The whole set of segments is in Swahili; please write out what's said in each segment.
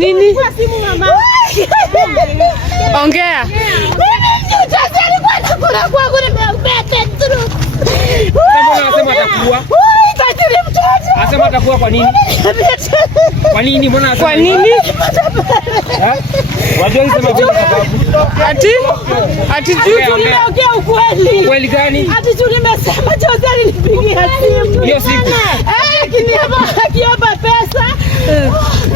nini? Ongea. Mbona anasema atakuwa? Anasema atakuwa kwa nini? Kwa nini? Mbona anasema? Kwa nini? Wajua sema vipi sababu? Ati tuliongea ukweli. Ukweli gani? Ati tulimesema Jose alinipigia simu. Hiyo siku. Kiniomba pesa.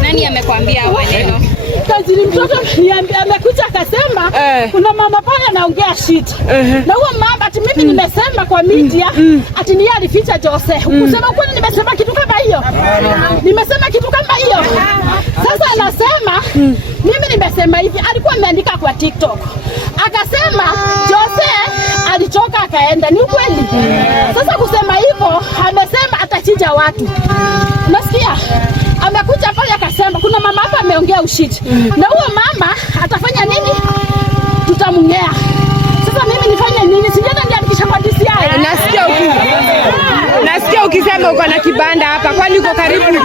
Nani amekwambia maneno? Tajiri mtoto amekuja akasema kuna mama pale anaongea shit. Na huyo mama ati mimi nimesema kwa media ati ni alificha Jose. Kusema kwani nimesema kitu kama hiyo? Nimesema kitu kama hiyo. Sasa anasema mimi nimesema hivi, alikuwa ameandika kwa TikTok. Akasema Jose alichoka akaenda. Ni ukweli? Sasa kusema hivyo amesema atachinja watu. Unasikia? Amekuja pale akasema kuna mama hapa ameongea ushiti. Na huyo mama atafanya nini? Tutamngea. Sasa mimi nifanye nini? Sijana niandikisha kwa DCI. Nasikia ukisema uko na kibanda hapa. Kwani uko karibu? Mimi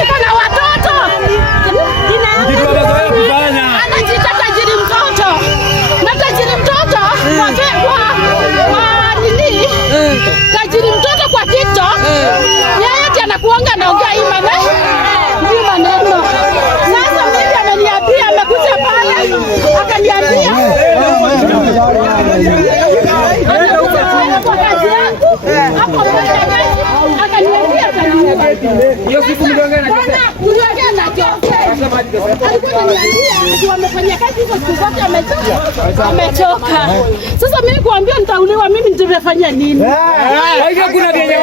niko na watoto. Anajiita tajiri mtoto. Na tajiri mtoto kwa nini? Tajiri mtoto kwa TikTok. Yeye anakuanga naongea hii maneno. Sasa mimi ameniambia, amekuja pale akaniambia hiyo siku mliongea na Jose. Tuliongea na Jose. Wamefanya kazi hizo siku zote, amechoka. Sasa mimi kuambia nitauliwa, mimi nitafanya nini? Haija kuna vyenye